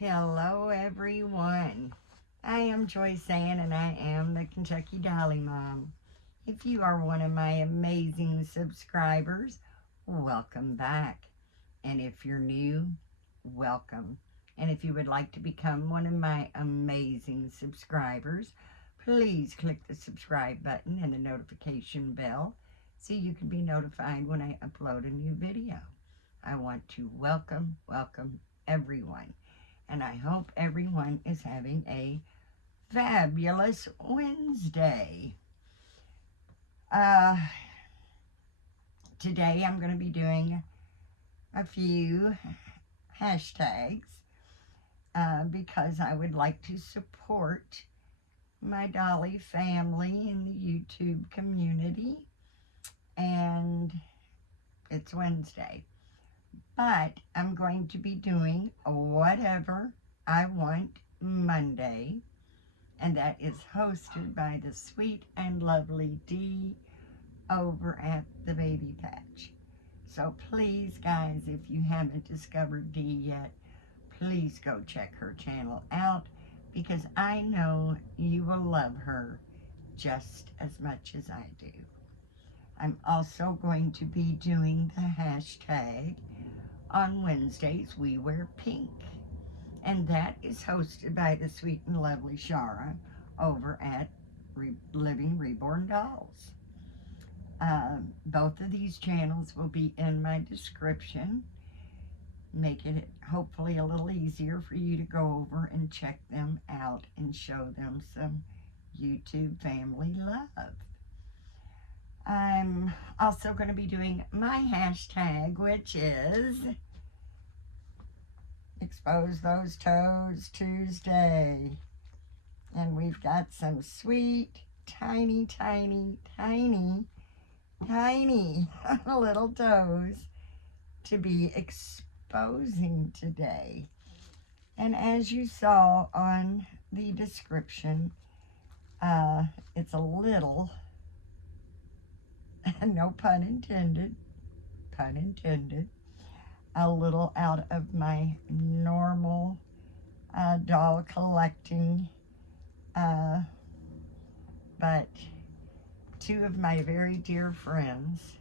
Hello, everyone. I am Joyce Ann, and I am the Kentucky Dolly Mom. If you are one of my amazing subscribers, welcome back. And if you're new, welcome. And if you would like to become one of my amazing subscribers, please click the subscribe button and the notification bell so you can be notified when I upload a new video. I want to welcome everyone. And I hope everyone is having a fabulous Wednesday. Uh, Today I'm going to be doing a few hashtags because I would like to support my Dolly family in the YouTube community. And it's Wednesday. But I'm going to be doing whatever I want Monday, and that is hosted by the sweet and lovely Dee over at the Baby Patch. So please, guys, if you haven't discovered Dee yet, please go check her channel out because I know you will love her just as much as I do. I'm also going to be doing the hashtag on Wednesdays, We Wear Pink. And that is hosted by the sweet and lovely Shara over at Living Reborn Dolls. Both of these channels will be in my description, making it hopefully a little easier for you to go over and check them out and show them some YouTube family love. I'm also going to be doing my hashtag, which is Expose Those Toes Tuesday. And we've got some sweet, tiny little toes to be exposing today. And as you saw on the description, it's a little, no pun intended, a little out of my normal doll collecting, but two of my very dear friends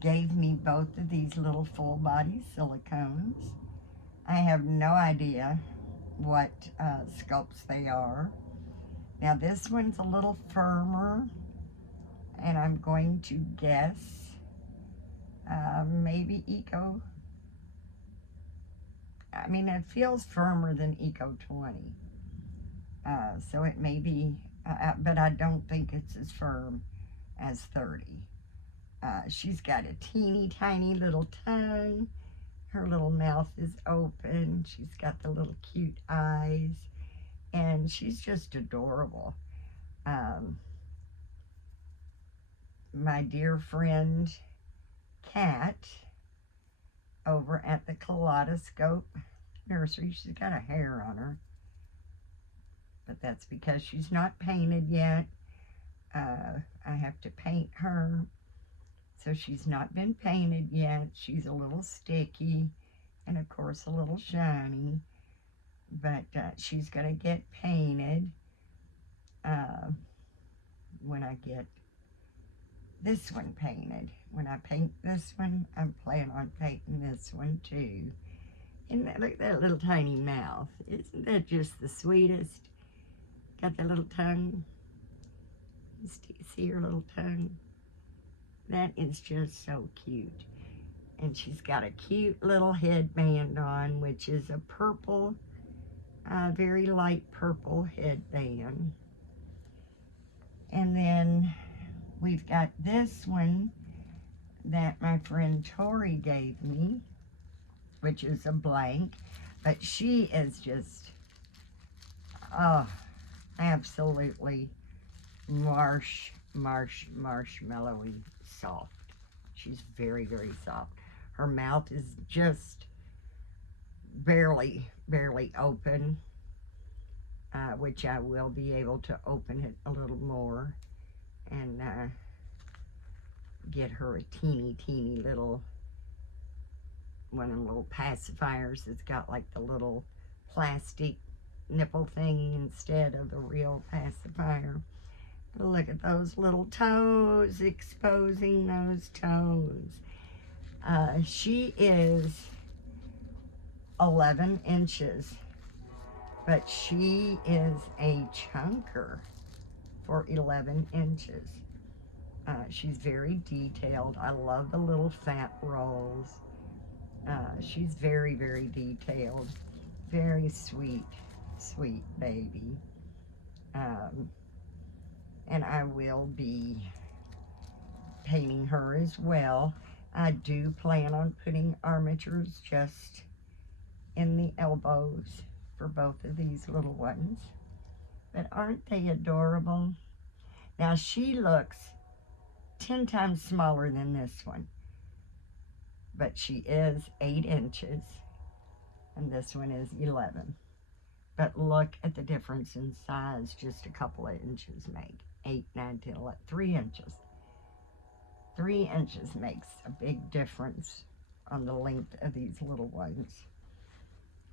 gave me both of these little full body silicones. I have no idea what sculpts they are. Now this one's a little firmer, and I'm going to guess maybe Eco. I mean, it feels firmer than Eco 20. So it may be, but I don't think it's as firm as 30. She's got a teeny tiny little tongue. Her little mouth is open. She's got the little cute eyes. And she's just adorable. My dear friend, Kat, over at the Kaleidoscope Nursery, she's got a hair on her. But that's because she's not painted yet. I have to paint her. So she's not been painted yet. She's a little sticky and, of course, a little shiny. But she's going to get painted when I get this one painted. When I paint this one, I'm planning on painting this one too. And look at that little tiny mouth. Isn't that just the sweetest? Got that little tongue. See her little tongue? That is just so cute. And she's got a cute little headband on, which is a purple, very light purple headband. And then we've got this one that my friend Tori gave me, which is a blank. But she is just, absolutely marshmallowy soft. She's very soft. Her mouth is just barely open, which I will be able to open it a little more and get her a teeny little one of them little pacifiers that's got like the little plastic nipple thing instead of the real pacifier. But look at those little toes, exposing those toes. She is 11 inches, but she is a chunker for 11 inches. She's very detailed. I love the little fat rolls. She's very, very detailed. Very sweet, sweet baby. And I will be painting her as well. I do plan on putting armatures just in the elbows for both of these little ones. But aren't they adorable? Now she looks 10 times smaller than this one, but she is 8 inches and this one is 11. But look at the difference in size just a couple of inches make. 8, 9, 10, 11, 3 inches. 3 inches makes a big difference on the length of these little ones.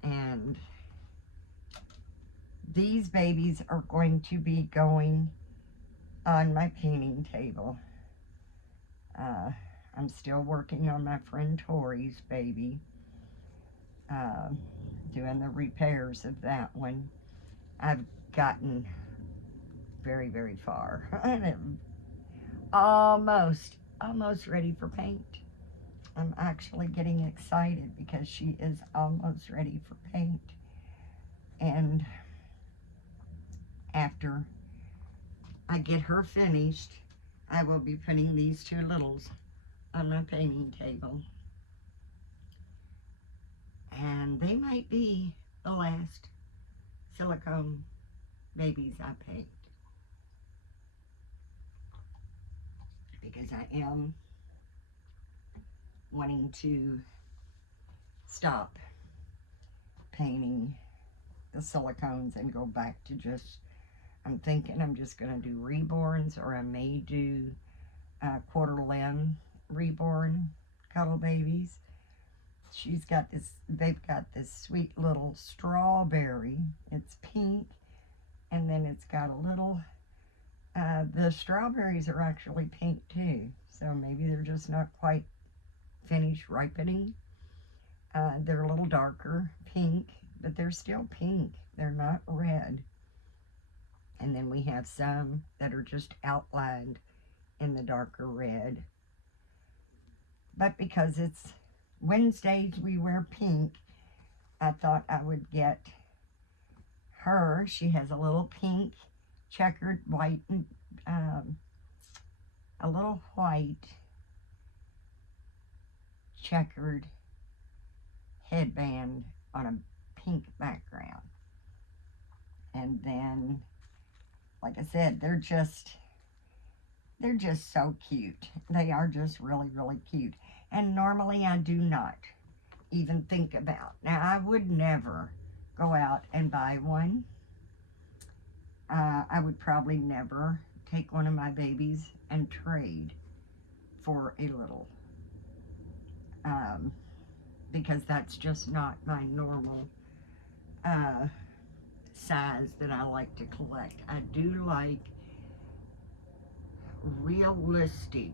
And these babies are going to be going on my painting table. I'm still working on my friend Tori's baby, doing the repairs of that one. I've gotten very, very far. I'm almost ready for paint. I'm actually getting excited because she is almost ready for paint. And after I get her finished, I will be putting these two littles on my painting table. And they might be the last silicone babies I paint, because I am wanting to stop painting the silicones and go back to just, I'm thinking I'm just going to do reborns, or I may do quarter limb reborn cuddle babies. She's got this, they've got this sweet little strawberry. It's pink, and then it's got a little, the strawberries are actually pink too, so maybe they're just not quite finished ripening. They're a little darker pink, but they're still pink. They're not red. And then we have some that are just outlined in the darker red. But because it's Wednesdays, we wear pink, I thought I would get her. She has a little pink checkered white, a little white checkered headband on a pink background. And then, like I said, they're just so cute. They are just really, really cute. And normally I do not even think about. Now, I would never go out and buy one. I would probably never take one of my babies and trade for a little. Because that's just not my normal size that I like to collect. I do like realistic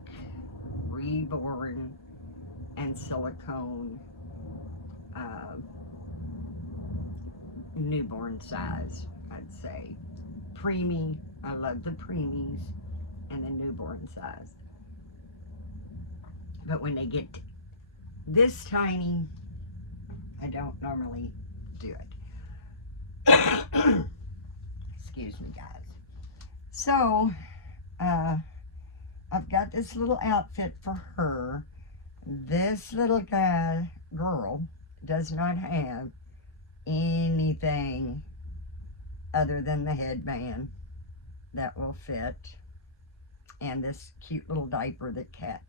reborn and silicone newborn size, I'd say. Preemie, I love the preemies and the newborn size. But when they get this tiny, I don't normally do it. Excuse me, guys. So, I've got this little outfit for her. This little girl does not have anything other than the headband that will fit, and this cute little diaper that Kat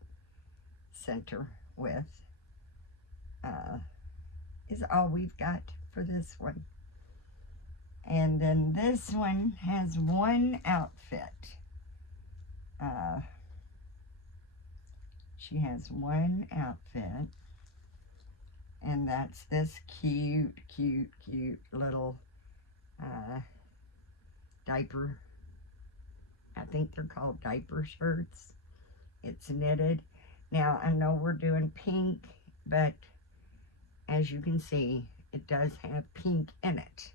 sent her with is all we've got for this one. And then this one has one outfit. She has one outfit, And that's this cute, cute, cute little diaper. I think they're called diaper shirts. It's knitted. Now, I know we're doing pink, but as you can see, it does have pink in it.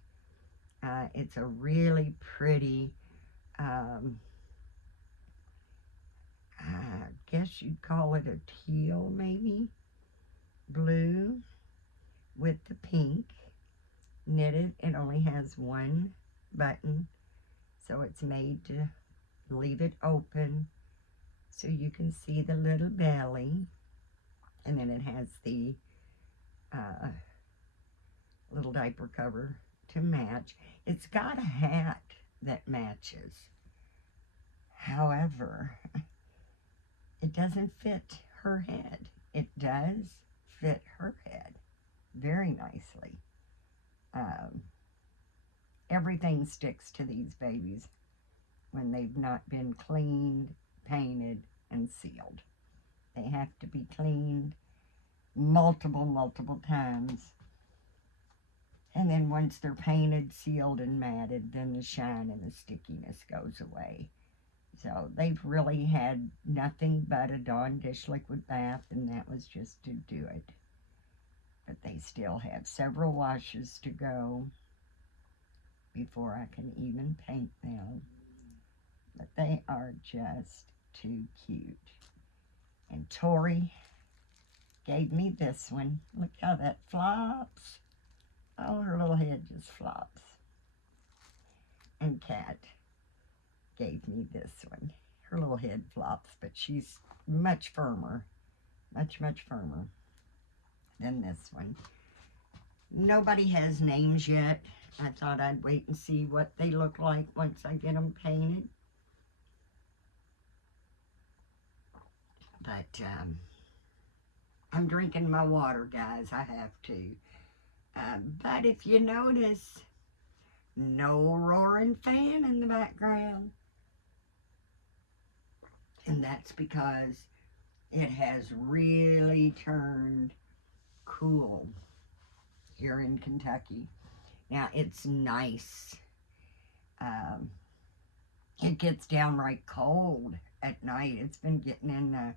It's a really pretty, I guess you'd call it a teal, maybe, blue with the pink. Knitted. It only has one button, so it's made to leave it open so you can see the little belly, and then it has the little diaper cover to match. It's got a hat that matches. However, it doesn't fit her head. It does fit her head very nicely. Everything sticks to these babies when they've not been cleaned, painted, and sealed. They have to be cleaned multiple times. And then once they're painted, sealed, and matted, then the shine and the stickiness goes away. So they've really had nothing but a Dawn dish liquid bath, and that was just to do it. But they still have several washes to go before I can even paint them. But they are just too cute. And Tori gave me this one. Look how that flops. Oh, her little head just flops. And Kat gave me this one. Her little head flops, but she's much firmer. Much firmer than this one. Nobody has names yet. I thought I'd wait and see what they look like once I get them painted. But I'm drinking my water, guys. I have to. But if you notice, no roaring fan in the background. And that's because it has really turned cool here in Kentucky. Now, it's nice. It gets downright cold at night. It's been getting in the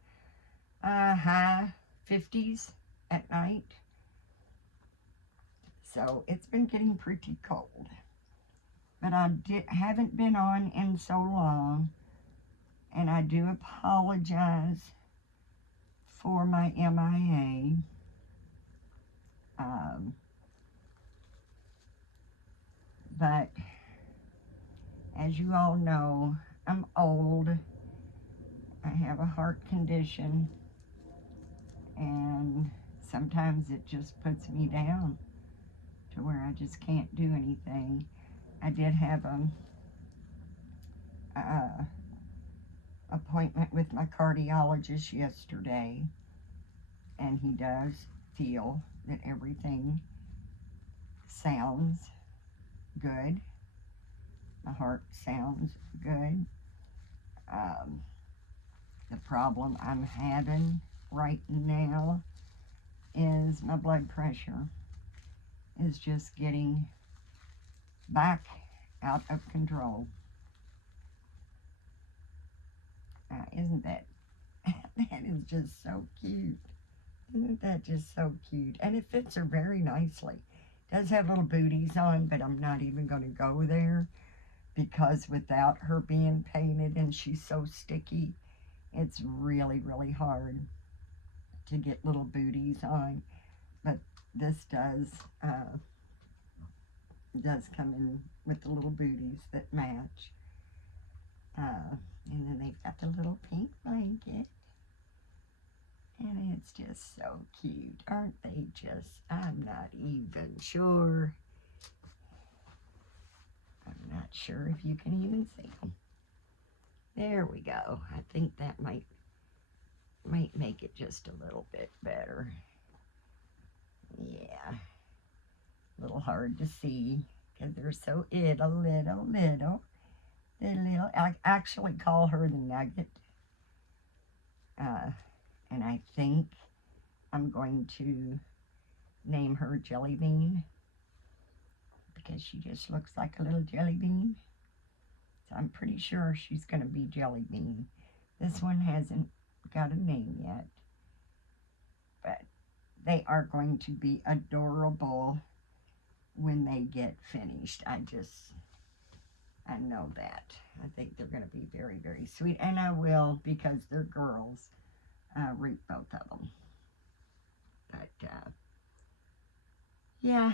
high 50s at night. So it's been getting pretty cold. But I haven't been on in so long. And I do apologize for my MIA. But as you all know, I'm old. I have a heart condition. And sometimes it just puts me down to where I just can't do anything. I did have a appointment with my cardiologist yesterday, and he does feel that everything sounds good. My heart sounds good. The problem I'm having right now is my blood pressure is just getting back out of control. Isn't that, that is just so cute. Isn't that just so cute? And it fits her very nicely. It does have little booties on, but I'm not even going to go there because without her being painted and she's so sticky, it's really hard to get little booties on. But this does come in with the little booties that match. And then they've got the little pink blanket. And it's just so cute. Aren't they just? I'm not even sure. I'm not sure if you can even see them. There we go. I think that might make it just a little bit better. Yeah. A little hard to see because they're so little. I actually call her the Nugget. And I think I'm going to name her Jelly Bean because she just looks like a little jelly bean. So I'm pretty sure she's going to be Jelly Bean. This one hasn't got a name yet, but they are going to be adorable when they get finished. I know that. I think they're going to be very, very sweet. And I will, because they're girls, reap both of them. But, yeah,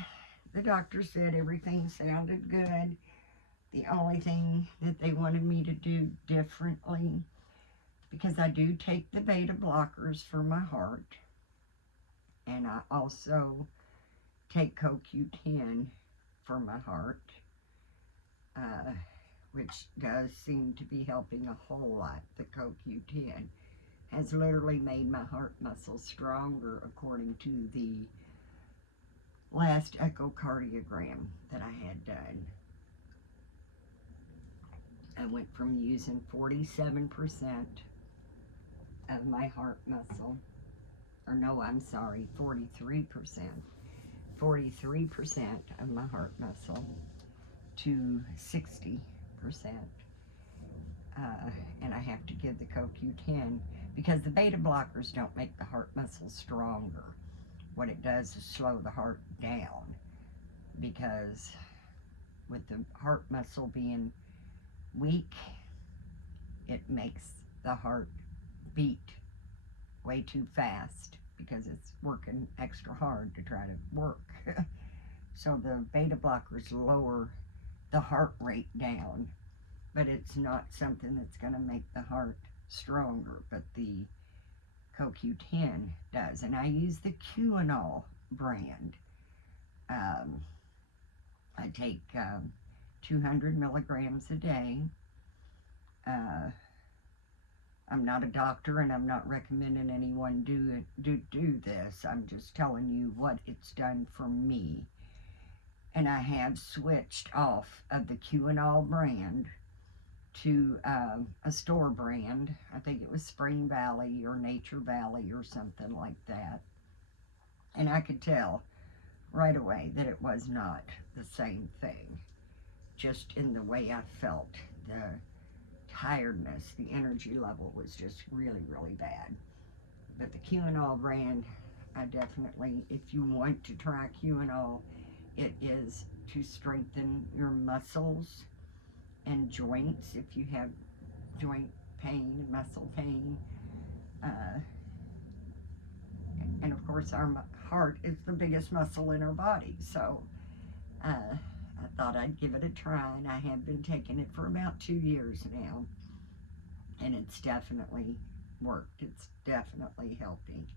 the doctor said everything sounded good. The only thing that they wanted me to do differently, because I do take the beta blockers for my heart, and I also take CoQ10 for my heart, which does seem to be helping a whole lot. The CoQ10 has literally made my heart muscle stronger according to the last echocardiogram that I had done. I went from using 47% of my heart muscle, or no, I'm sorry, 43% of my heart muscle to 60%. And I have to give the CoQ10 because the beta blockers don't make the heart muscle stronger. What it does is slow the heart down, because with the heart muscle being weak, it makes the heart beat way too fast because it's working extra hard to try to work. So the beta blockers lower the heart rate down, but it's not something that's going to make the heart stronger, but the CoQ10 does. And I use the Quinol brand. I take 200 milligrams a day. I'm not a doctor, and I'm not recommending anyone do this. I'm just telling you what it's done for me. And I have switched off of the Quinol brand to a store brand. I think it was Spring Valley or Nature Valley or something like that. And I could tell right away that it was not the same thing, just in the way I felt. The tiredness, the energy level was just really, really bad. But the Quinol brand, I definitely, if you want to try Quinol, it is to strengthen your muscles and joints if you have joint pain, muscle pain. And of course, our heart is the biggest muscle in our body. So I thought I'd give it a try, and I have been taking it for about 2 years now. And it's definitely worked. It's definitely helping.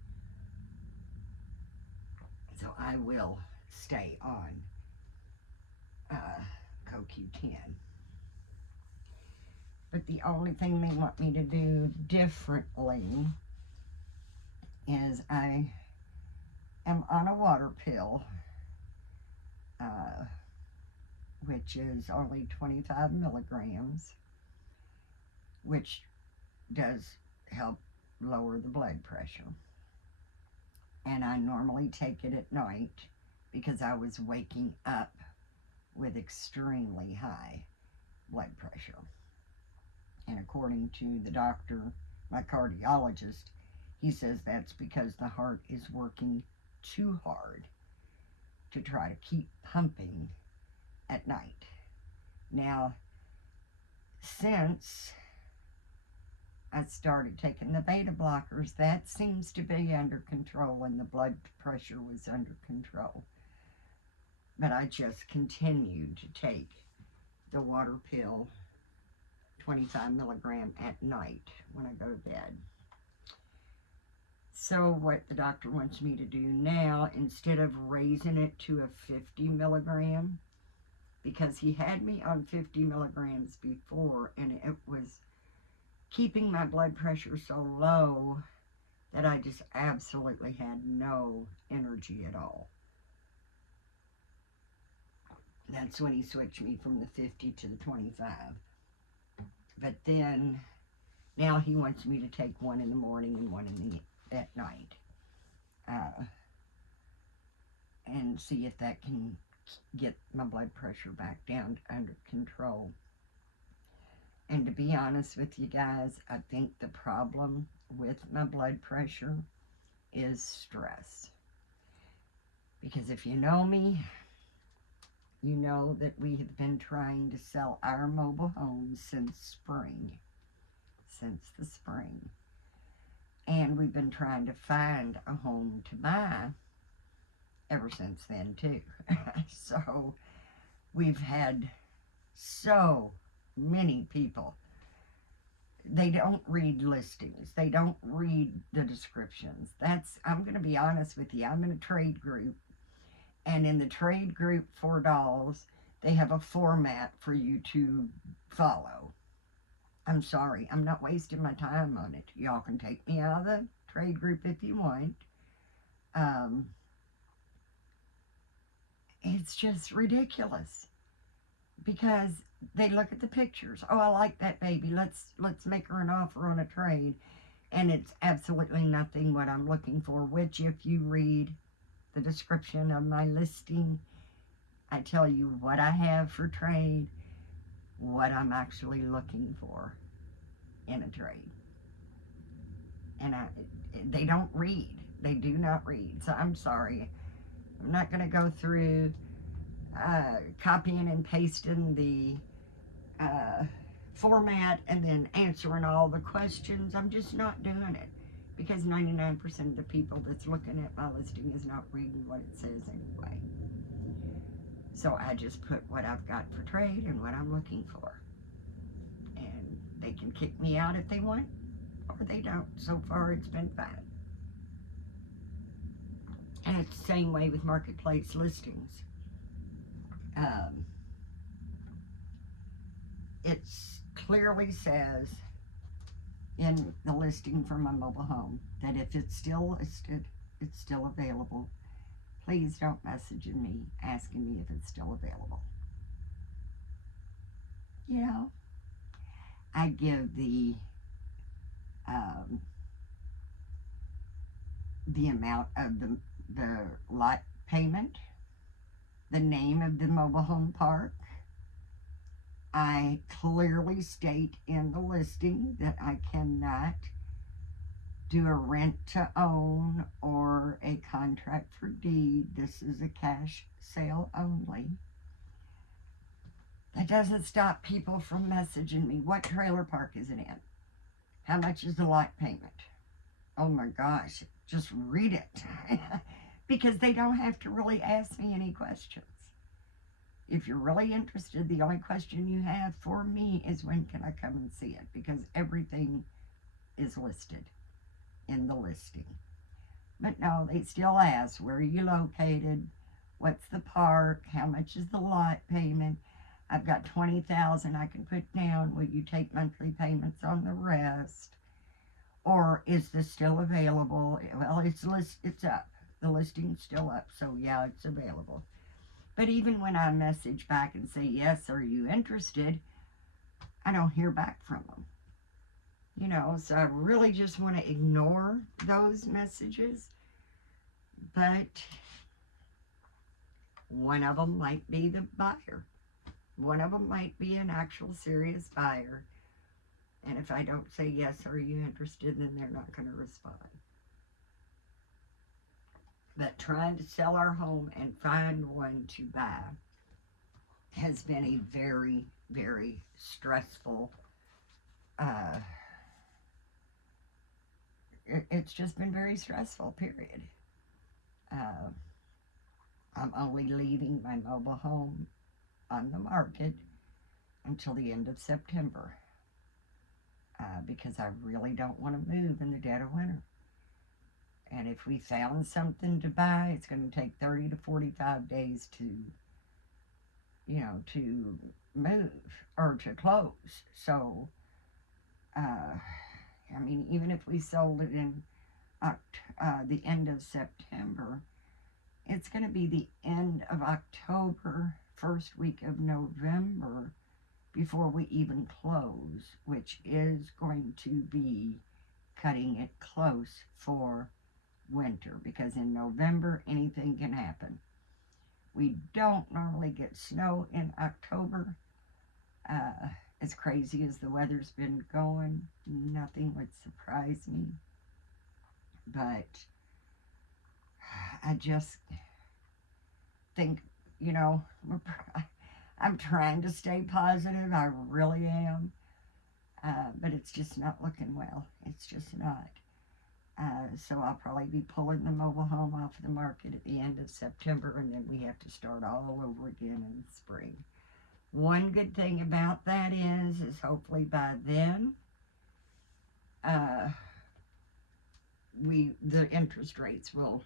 So I will stay on CoQ10. But the only thing they want me to do differently is I am on a water pill, which is only 25 milligrams, which does help lower the blood pressure. And I normally take it at night because I was waking up with extremely high blood pressure. And according to the doctor, my cardiologist, he says that's because the heart is working too hard to try to keep pumping at night. Now, since I started taking the beta blockers, that seems to be under control, and the blood pressure was under control. But I just continued to take the water pill, 25 milligram at night when I go to bed. So what the doctor wants me to do now, instead of raising it to a 50 milligram, because he had me on 50 milligrams before, and it was keeping my blood pressure so low that I just absolutely had no energy at all. That's when he switched me from the 50 to the 25. But then, now he wants me to take one in the morning and one at night. and see if that can get my blood pressure back down under control. And to be honest with you guys, I think the problem with my blood pressure is stress. Because if you know me, you know that we have been trying to sell our mobile homes since spring. Since the spring. And we've been trying to find a home to buy ever since then, too. So we've had so many people. They don't read listings. They don't read the descriptions. I'm going to be honest with you. I'm in a trade group. And in the trade group for dolls, they have a format for you to follow. I'm sorry, I'm not wasting my time on it. Y'all can take me out of the trade group if you want. It's just ridiculous because they look at the pictures. Oh, I like that baby. Let's make her an offer on a trade, and it's absolutely nothing what I'm looking for. Which, if you read the description of my listing, I tell you what I have for trade, what I'm actually looking for in a trade. And they don't read. They do not read. So I'm sorry. I'm not going to go through copying and pasting the format and then answering all the questions. I'm just not doing it because 99% of the people that's looking at my listing is not reading what it says anyway. So I just put what I've got for trade and what I'm looking for. And they can kick me out if they want, or they don't. So far, it's been fine. And it's the same way with marketplace listings. It clearly says in the listing for my mobile home that if it's still listed, it's still available. Please don't message me asking me if it's still available. You know, I give the amount of the lot payment, the name of the mobile home park. I clearly state in the listing that I cannot do a rent to own or a contract for deed. This is a cash sale only. That doesn't stop people from messaging me. What trailer park is it in? How much is the lot payment? Oh my gosh, just read it. Because they don't have to really ask me any questions. If you're really interested, the only question you have for me is when can I come and see it? Because everything is listed in the listing. But no, they still ask, where are you located? What's the park? How much is the lot payment? I've got $20,000 I can put down. Will you take monthly payments on the rest? Or is this still available? Well, it's up. The listing's still up, so yeah, it's available. But even when I message back and say, yes, are you interested? I don't hear back from them. You know, so I really just want to ignore those messages. But one of them might be the buyer. One of them might be an actual serious buyer. And if I don't say, yes, are you interested, then they're not going to respond. But trying to sell our home and find one to buy has been a very, very stressful, it's just been very stressful, period. I'm only leaving my mobile home on the market until the end of September because I really don't want to move in the dead of winter. And if we found something to buy, it's going to take 30 to 45 days to move or to close. So, I mean, even if we sold it in the end of September, it's going to be the end of October, first week of November, before we even close, which is going to be cutting it close for winter, because in November anything can happen. We don't normally get snow in October. Uh, as crazy as the weather's been going, nothing would surprise me. But I just think, you know, I'm trying to stay positive. I really am. But it's just not looking well. It's just not. So I'll probably be pulling the mobile home off the market at the end of September, and then we have to start all over again in the spring. One good thing about that is hopefully by then, uh, the interest rates will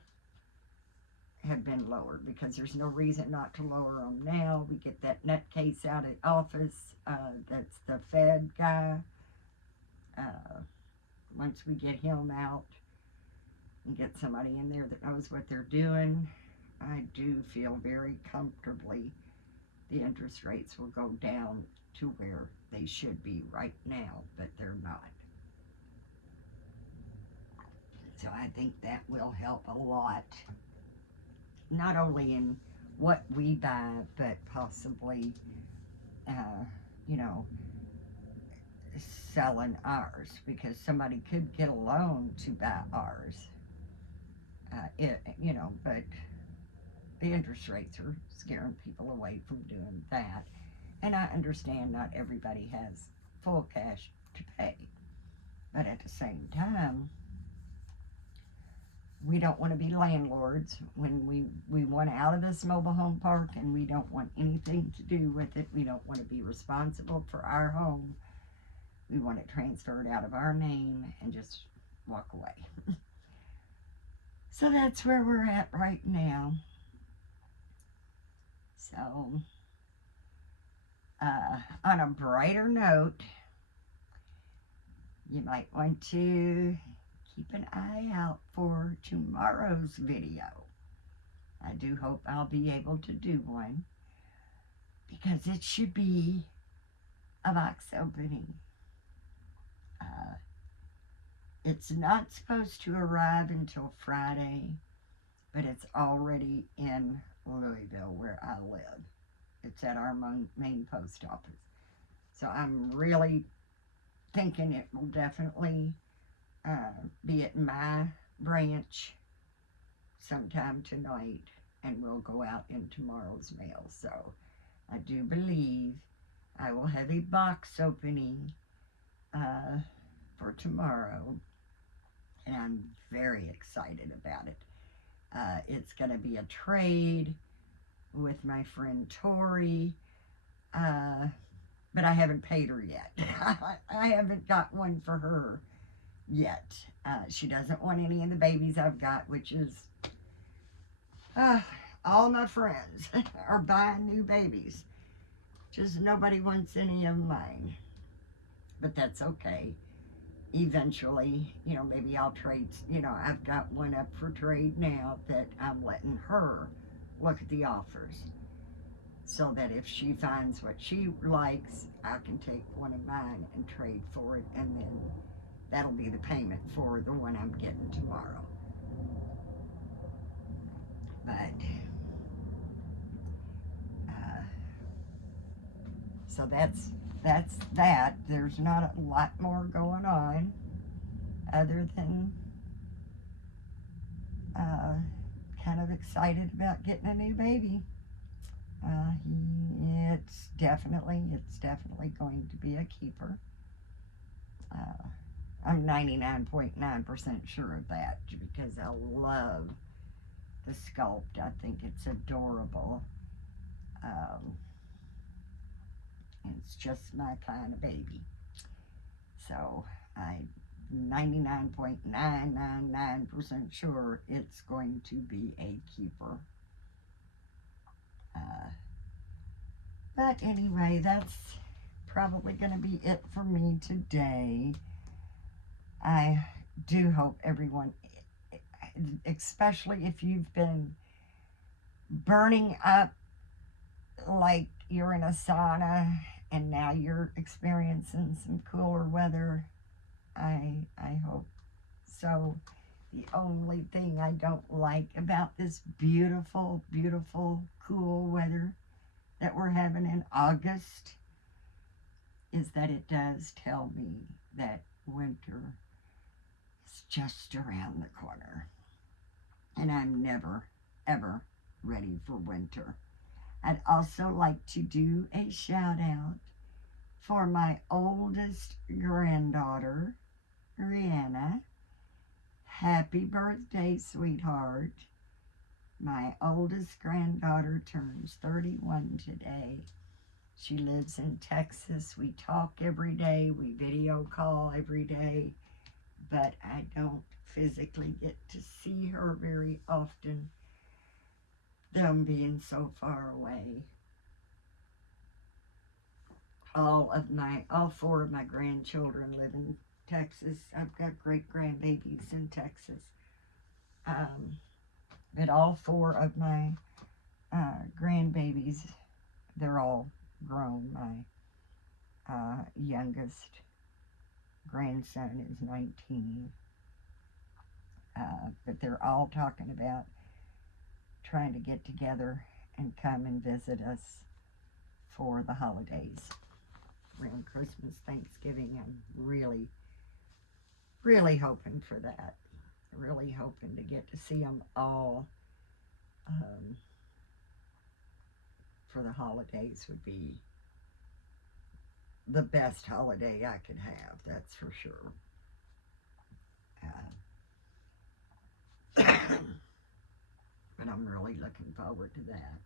have been lowered, because there's no reason not to lower them now. We get that nutcase out of office, that's the Fed guy. Once we get him out and get somebody in there that knows what they're doing, I do feel very comfortably the interest rates will go down to where they should be right now, but they're not. So I think that will help a lot, not only in what we buy, but possibly, you know, selling ours, because somebody could get a loan to buy ours. But the interest rates are scaring people away from doing that. And I understand not everybody has full cash to pay. But at the same time, we don't want to be landlords when we want out of this mobile home park, and we don't want anything to do with it. We don't want to be responsible for our home. We want it transferred out of our name and just walk away. So that's where we're at right now. So, on a brighter note, you might want to keep an eye out for tomorrow's video. I do hope I'll be able to do one, because it should be a box opening. It's not supposed to arrive until Friday, but it's already in Louisville, where I live. It's at our main post office. So I'm really thinking it will definitely be at my branch sometime tonight, and will go out in tomorrow's mail. So I do believe I will have a box opening for tomorrow, and I'm very excited about it. It's going to be a trade with my friend Tori, but I haven't paid her yet. I haven't got one for her yet. She doesn't want any of the babies I've got, which is all my friends are buying new babies. Just nobody wants any of mine. But that's okay. Eventually, maybe I'll trade. I've got one up for trade now that I'm letting her look at the offers, so that if she finds what she likes, I can take one of mine and trade for it, and then that'll be the payment for the one I'm getting tomorrow. But so that's that. There's not a lot more going on other than kind of excited about getting a new baby. It's definitely going to be a keeper. I'm 99.9% sure of that, because I love the sculpt. I think it's adorable. It's just my kind of baby. So I'm 99.999% sure it's going to be a keeper. But anyway, that's probably going to be it for me today. I do hope everyone, especially if you've been burning up like you're in a sauna and now you're experiencing some cooler weather, I hope so The only thing I don't like about this beautiful, beautiful, cool weather that we're having in August is that it does tell me that winter is just around the corner. And I'm never, ever ready for winter. I'd also like to do a shout out for my oldest granddaughter, Rihanna. Happy birthday, sweetheart. My oldest granddaughter turns 31 today. She lives in Texas. We talk every day. We video call every day. But I don't physically get to see her very often, them being so far away. All four of my grandchildren live in Texas. I've got great grandbabies in Texas. But all four of my grandbabies, they're all grown. My youngest grandson is 19. But they're all talking about trying to get together and come and visit us for the holidays. Around Christmas, Thanksgiving, I'm really, really hoping for that. Really hoping to get to see them all for the holidays would be the best holiday I could have, that's for sure. But I'm really looking forward to that.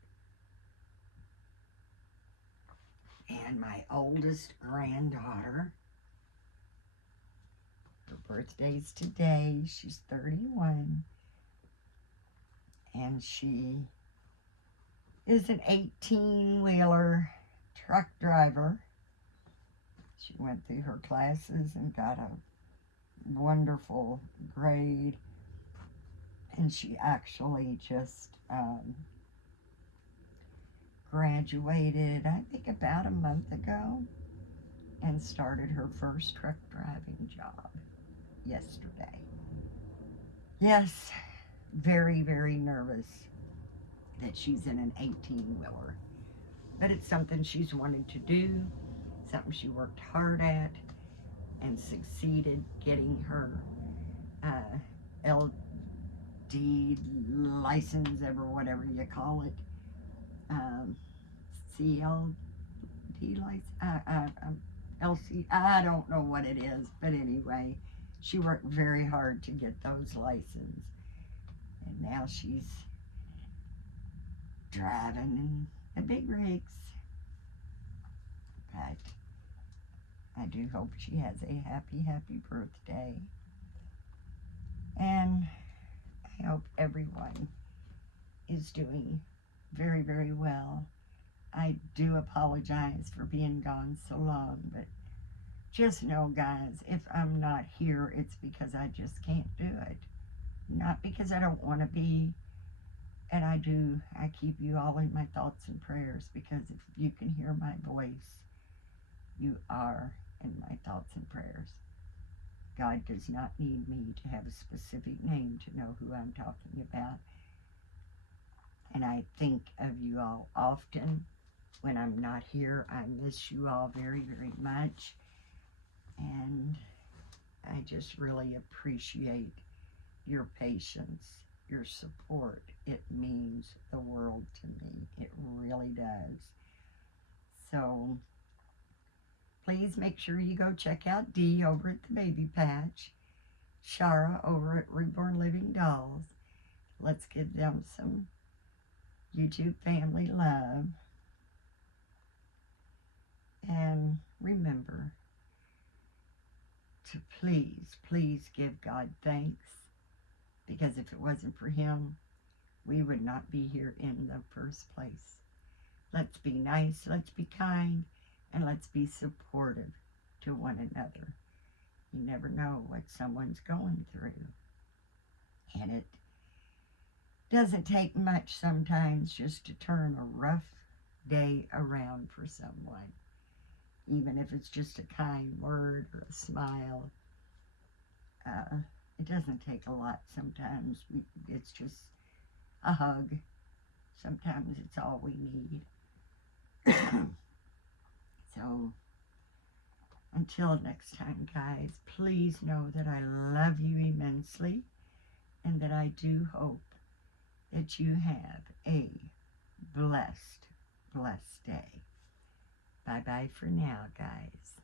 And my oldest granddaughter, her birthday's today. She's 31. And she is an 18-wheeler truck driver. She went through her classes and got a wonderful grade. And she actually just graduated, I think, about a month ago and started her first truck driving job yesterday. Yes, very, very nervous that she's in an 18-wheeler. But it's something she's wanted to do, something she worked hard at, and succeeded getting her LD license, or whatever you call it. CLD license, LC, I don't know what it is, but anyway, she worked very hard to get those licenses, and now she's driving in the big rigs. But I do hope she has a happy, happy birthday, and I hope everyone is doing very, very well. I do apologize for being gone so long, but just know, guys, if I'm not here, it's because I just can't do it. Not because I don't want to be. And I keep you all in my thoughts and prayers, because if you can hear my voice, you are in my thoughts and prayers. God does not need me to have a specific name to know who I'm talking about. And I think of you all often when I'm not here. I miss you all very, very much. And I just really appreciate your patience, your support. It means the world to me. It really does. So please make sure you go check out Dee over at the Baby Patch, Shara over at Reborn Living Dolls. Let's give them some YouTube family love. And remember to please, please give God thanks, because if it wasn't for Him, we would not be here in the first place. Let's be nice, let's be kind, and let's be supportive to one another. You never know what someone's going through. And it doesn't take much sometimes just to turn a rough day around for someone. Even if it's just a kind word or a smile. It doesn't take a lot sometimes. It's just a hug. Sometimes it's all we need. So, until next time, guys, please know that I love you immensely and that I do hope that you have a blessed, blessed day. Bye-bye for now, guys.